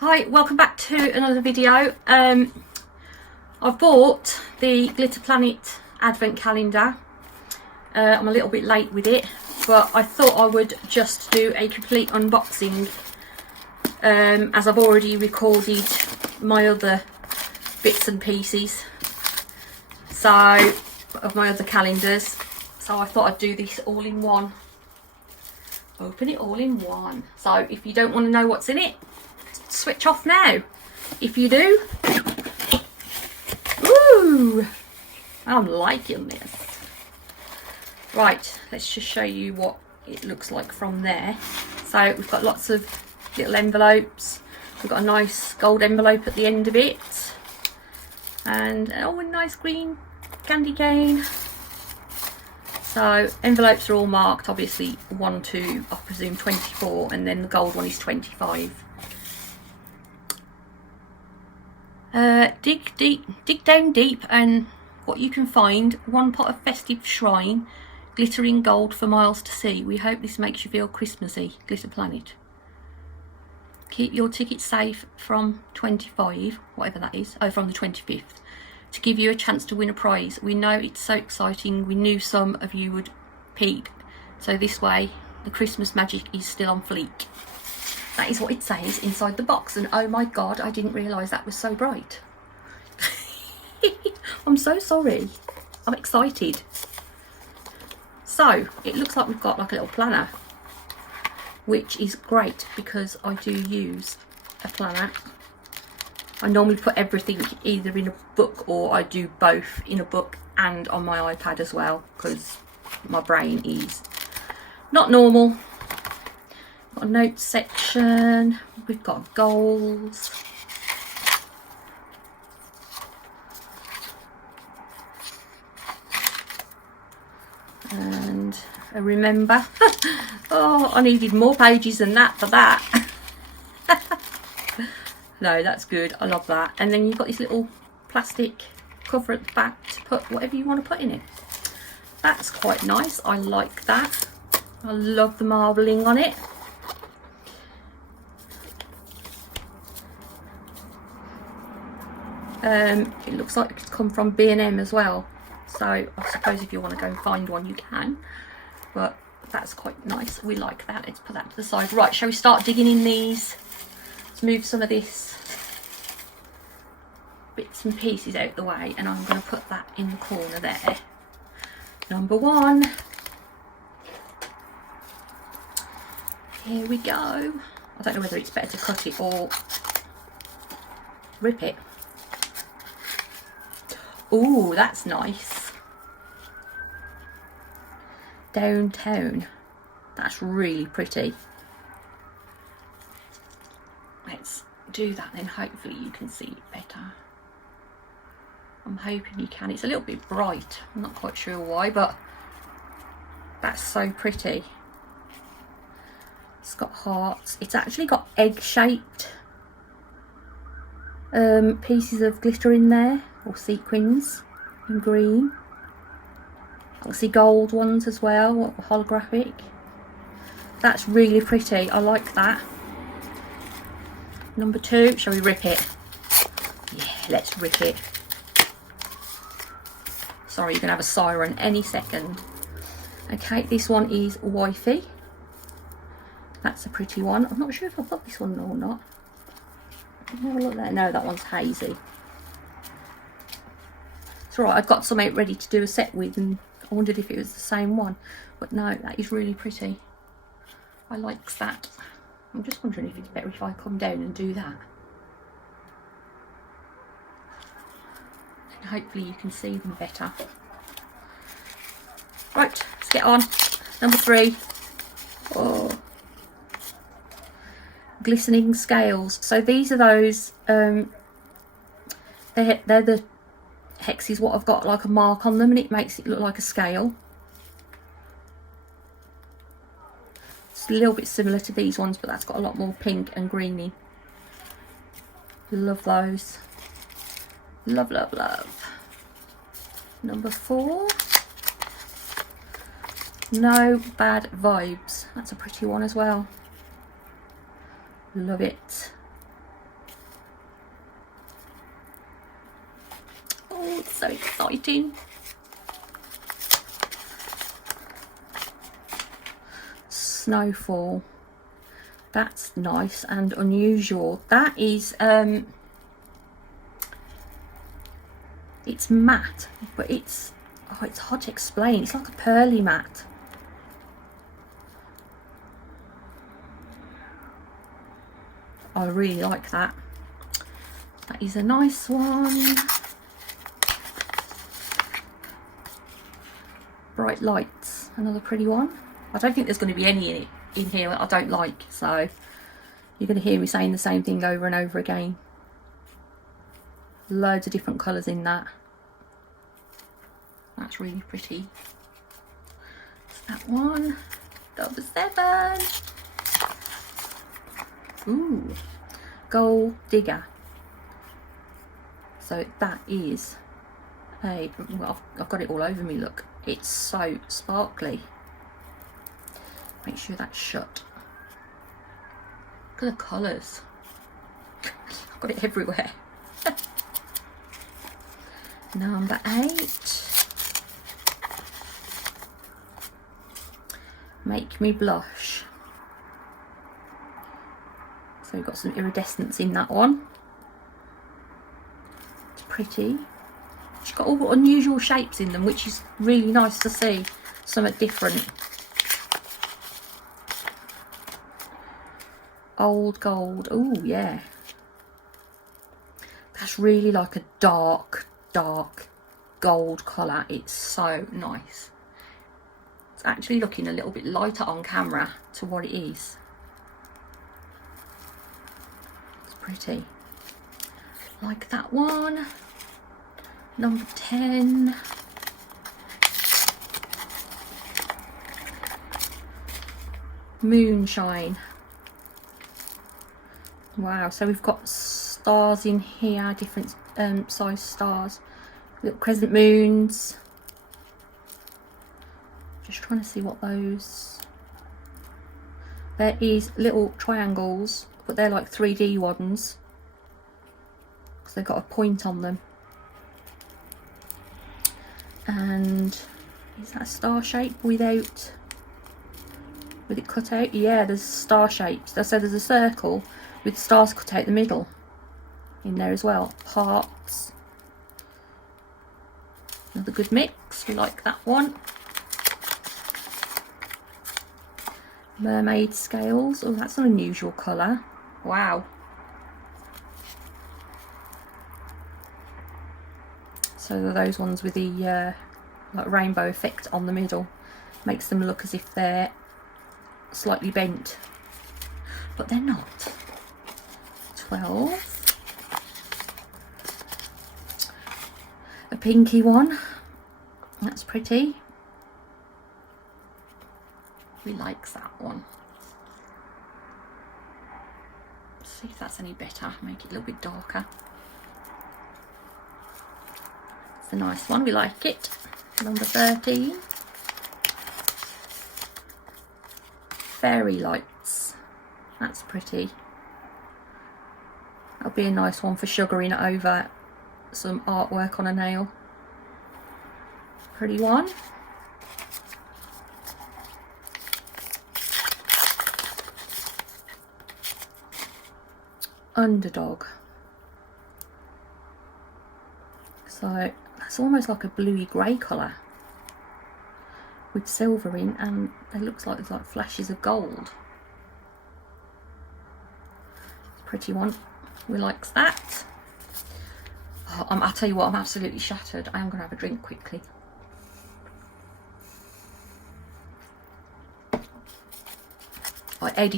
Hi, welcome back to another video. I've bought the Glitter Planet Advent Calendar. I'm a little bit late with it, but I thought I would just do a complete unboxing as I've already recorded my other bits and pieces of my other calendars. So I thought I'd do this all in one. Open it all in one. So if you don't want to know what's in it, switch off now. If you do, ooh, I'm liking this. Right, let's just show you what it looks like from there. So we've got lots of little envelopes. We've got a nice gold envelope at the end of it, and oh, a nice green candy cane. So envelopes are all marked, obviously 1 to, I presume, 24, and then the gold one is 25. Dig down deep, and what you can find: one pot of festive shrine, glittering gold for miles to see. We hope this makes you feel Christmassy. Glitter Planet. Keep your ticket safe from 25, whatever that is. Oh, from the 25th, to give you a chance to win a prize. We know it's so exciting. We knew some of you would peek, so this way the Christmas magic is still on fleek. That is what it says inside the box, and oh my god, I didn't realise that was so bright. I'm so sorry. I'm excited. So, it looks like we've got like a little planner, which is great because I do use a planner. I normally put everything either in a book, or I do both in a book and on my iPad as well, because my brain is not normal. Got a notes section, we've got goals, and a remember. Oh, I needed more pages than that for that. No, that's good, I love that. And then you've got this little plastic cover at the back to put whatever you want to put in it. That's quite nice, I like that. I love the marbling on it. It looks like it's come from B&M as well, so I suppose if you want to go and find one you can, but that's quite nice. We like that. Let's put that to the side. Right, shall we start digging in these? Let's move some of this bits and pieces out the way, and I'm going to put that in the corner there. Number one. Here we go. I don't know whether it's better to cut it or rip it. Ooh, that's nice. Downtown. That's really pretty. Let's do that then. Hopefully you can see it better. I'm hoping you can. It's a little bit bright. I'm not quite sure why, but that's so pretty. It's got hearts. It's actually got egg-shaped pieces of glitter in there, or sequins in green. I can see gold ones as well, holographic. That's really pretty. I like that. Number two, shall we rip it? Yeah, let's rip it. Sorry, you're gonna have a siren any second. Okay, this one is Wifey. That's a pretty one. I'm not sure if I put this one or not. Have a look there. No, that one's hazy. It's alright, I've got some out ready to do a set with, and I wondered if it was the same one. But no, that is really pretty. I like that. I'm just wondering if it's better if I come down and do that. And hopefully you can see them better. Right, let's get on. Number three. Oh. Glistening Scales. So these are those, they're the hexes what I've got like a mark on them, and it makes it look like a scale. It's a little bit similar to these ones, but that's got a lot more pink and green in. Love those. Love, love, love. Number four. No Bad Vibes. That's a pretty one as well. Love it. Oh, it's so exciting. Snowfall. That's nice and unusual. That is it's matte, but it's hard to explain. It's like a pearly matte. I really like that. That is a nice one. Bright Lights, another pretty one. I don't think there's going to be any in here that I don't like, so you're going to hear me saying the same thing over and over again. Loads of different colours in that. That's really pretty. That one, number 7. Ooh, Gold Digger. So that is a, well, I've got it all over me, look. It's so sparkly. Make sure that's shut. Look at the colours. I've got it everywhere. Number 8. Make Me Blush. So we've got some iridescence in that one. It's pretty. It's got all unusual shapes in them, which is really nice to see. Something different. Old Gold. Oh yeah. That's really like a dark gold colour. It's so nice. It's actually looking a little bit lighter on camera to what it is. It's pretty. Like that one. Number 10. Moonshine. Wow, so we've got stars in here, different size stars. Little crescent moons. Just trying to see what those... There is little triangles, but they're like 3D ones. Because they've got a point on them. And is that a star shape without... with it cut out? Yeah, there's star shapes. So there's a circle with stars cut out the middle in there as well. Hearts. Another good mix. We like that one. Mermaid Scales. Oh, that's an unusual colour. Wow. So they're those ones with the like rainbow effect on the middle. Makes them look as if they're slightly bent, but they're not. 12. A pinky one. That's pretty. We likes that one. Let's see if that's any better. Make it a little bit darker. It's a nice one. We like it. Number 13. Fairy Lights. That's pretty. That'll be a nice one for sugaring it over some artwork on a nail. Pretty one. Underdog. So that's almost like a bluey grey colour with silver in, and it looks like there's like flashes of gold. It's a pretty one. We likes that. Oh, I'll tell you what, I'm absolutely shattered. I am going to have a drink quickly. I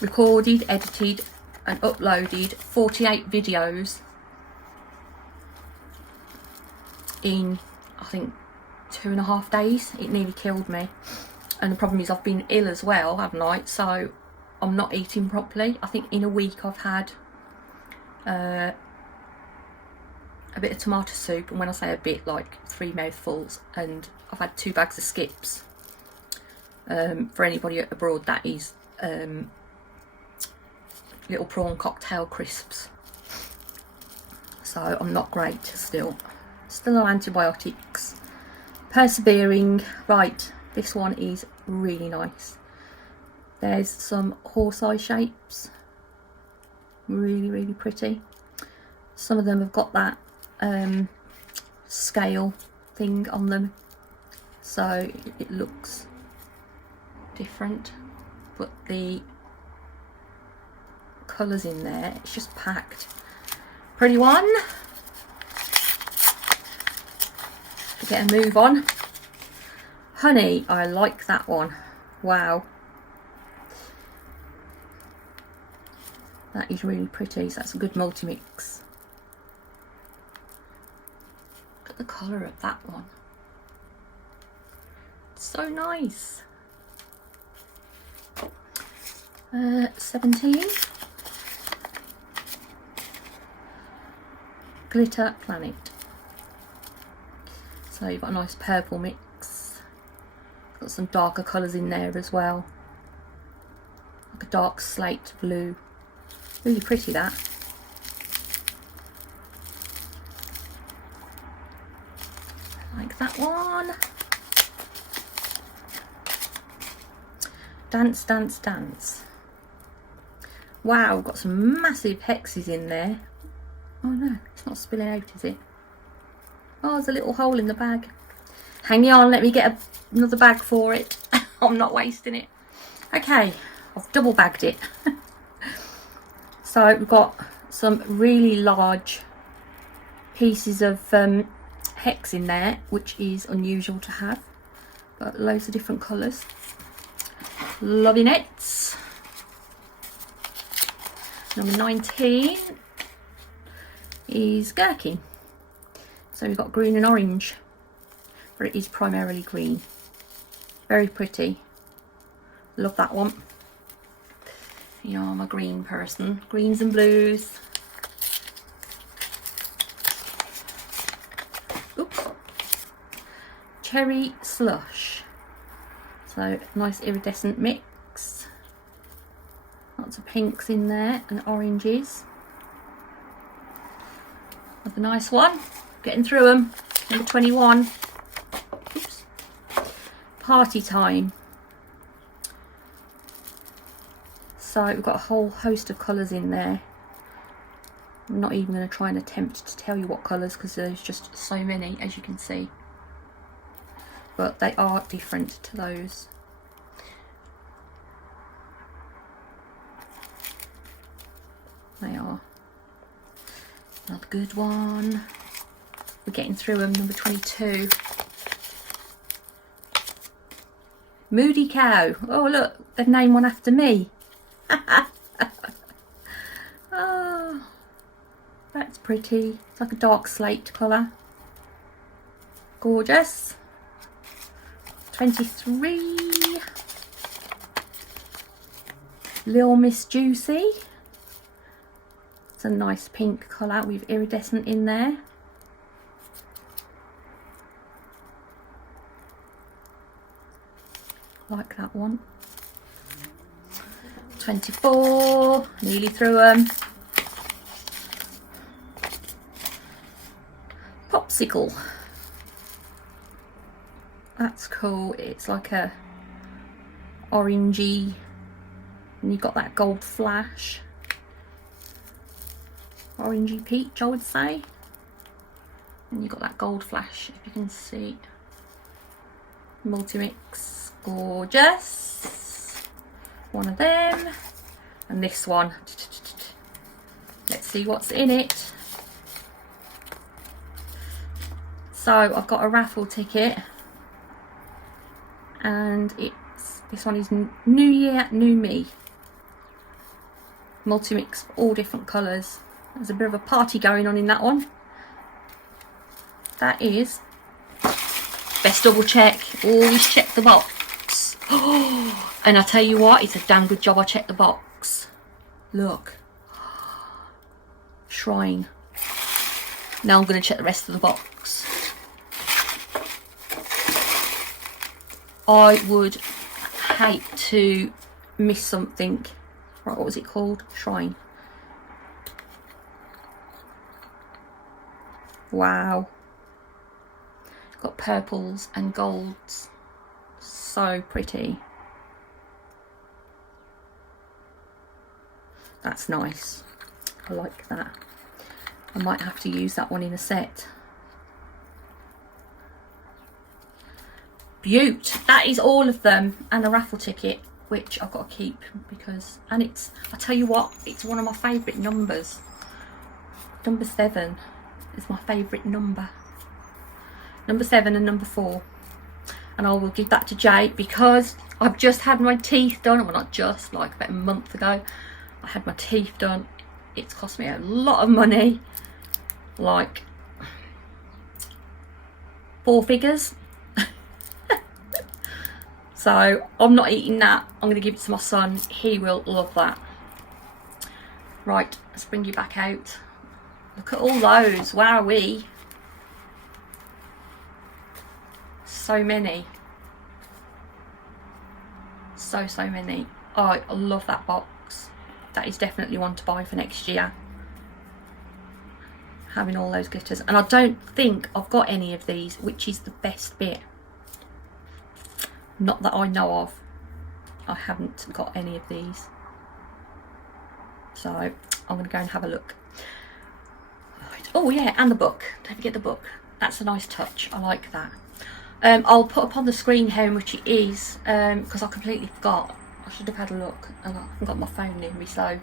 recorded, edited and uploaded 48 videos in, I think, 2.5 days. It nearly killed me. And the problem is I've been ill as well, haven't I? So I'm not eating properly. I think in a week I've had a bit of tomato soup, and when I say a bit, like 3 mouthfuls, and I've had 2 bags of skips. For anybody abroad, that is little prawn cocktail crisps. So I'm not great still on antibiotics, persevering. Right, this one is really nice. There's some horse-eye shapes, really pretty. Some of them have got that scale thing on them, so it looks different, but the colours in there, it's just packed. Pretty one. Get a move on. Honey, I like that one. Wow, that is really pretty. So that's a good multi-mix. Look at the colour of that one. It's so nice. 17. Glitter Planet. So you've got a nice purple mix. Got some darker colours in there as well. Like a dark slate blue. Really pretty, that. Like that one. Dance, Dance, Dance. Wow, got some massive hexes in there. Oh no, it's not spilling out, is it? Oh, there's a little hole in the bag. Hang on, let me get another bag for it. I'm not wasting it. Okay, I've double bagged it. So we've got some really large pieces of hex in there, which is unusual to have, but loads of different colours. Loving it. Number 19 is Gherkin. So we've got green and orange, but it is primarily green. Very pretty. Love that one. You know, I'm a green person. Greens and blues. Oops. Cherry Slush. So nice iridescent mix. Lots of pinks in there and oranges. Another nice one. Getting through them. Number 21. Oops. Party Time. So we've got a whole host of colours in there. I'm not even going to try and attempt to tell you what colours, because there's just so many, as you can see. But they are different to those. They are. Another good one. We're getting through them. Number 22. Moody Cow. Oh look, they've named one after me. Oh, that's pretty. It's like a dark slate colour. Gorgeous. 23. Lil Miss Juicy. It's a nice pink colour with iridescent in there. Like that one. 24, nearly through them. Popsicle. That's cool. It's like a orangey, and you've got that gold flash. Orangey peach, I would say. And you've got that gold flash, if you can see. Multi-mix. Gorgeous. One of them, and this one. Let's see what's in it. So I've got a raffle ticket, and this one is New Year, New Me. Multi-mix, all different colours. There's a bit of a party going on in that one. That is. Best double check. Always check the box. Oh, and I tell you what, it's a damn good job I checked the box. Look. Shrine. Now I'm going to check the rest of the box. I would hate to miss something. Right, what was it called? Shrine. Wow. Got purples and golds. So pretty. That's nice. I like that. I might have to use that one in a set. Beaut. That is all of them, and a raffle ticket, which I've got to keep because, and it's, I tell you what, it's one of my favourite numbers. Number 7 is my favourite number. Number 7 and number 4. And I will give that to Jay because I've just had my teeth done. Well, not just, like about a month ago. I had my teeth done. It's cost me a lot of money. Like 4 figures. So I'm not eating that. I'm going to give it to my son. He will love that. Right, let's bring you back out. Look at all those. Wowee. So many. So many. Oh, I love that box. That is definitely one to buy for next year. Having all those glitters. And I don't think I've got any of these, which is the best bit. Not that I know of. I haven't got any of these. So I'm going to go and have a look. Right. Oh yeah, and the book. Don't forget the book. That's a nice touch. I like that. I'll put up on the screen how much it is because I completely forgot. I should have had a look and I haven't got my phone near me, so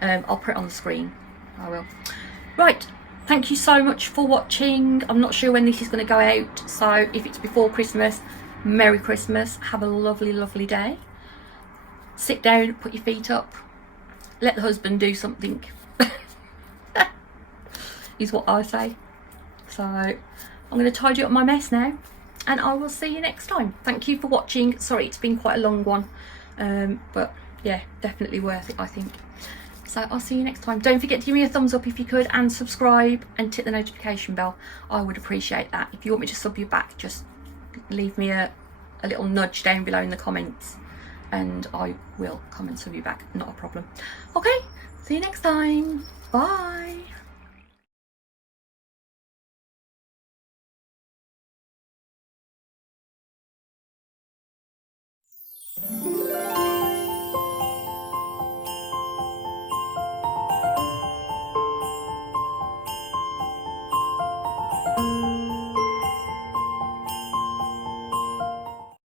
I'll put it on the screen. I will. Right. Thank you so much for watching. I'm not sure when this is going to go out, so if it's before Christmas, Merry Christmas. Have a lovely, lovely day. Sit down, put your feet up, let the husband do something, is what I say. So I'm going to tidy up my mess now, and I will see you next time. Thank you for watching. Sorry, it's been quite a long one, but yeah, definitely worth it, I think. So I'll see you next time. Don't forget to give me a thumbs up if you could, and subscribe and tick the notification bell. I would appreciate that. If you want me to sub you back, just leave me a little nudge down below in the comments and I will come and sub you back. Not a problem. Okay, see you next time. Bye.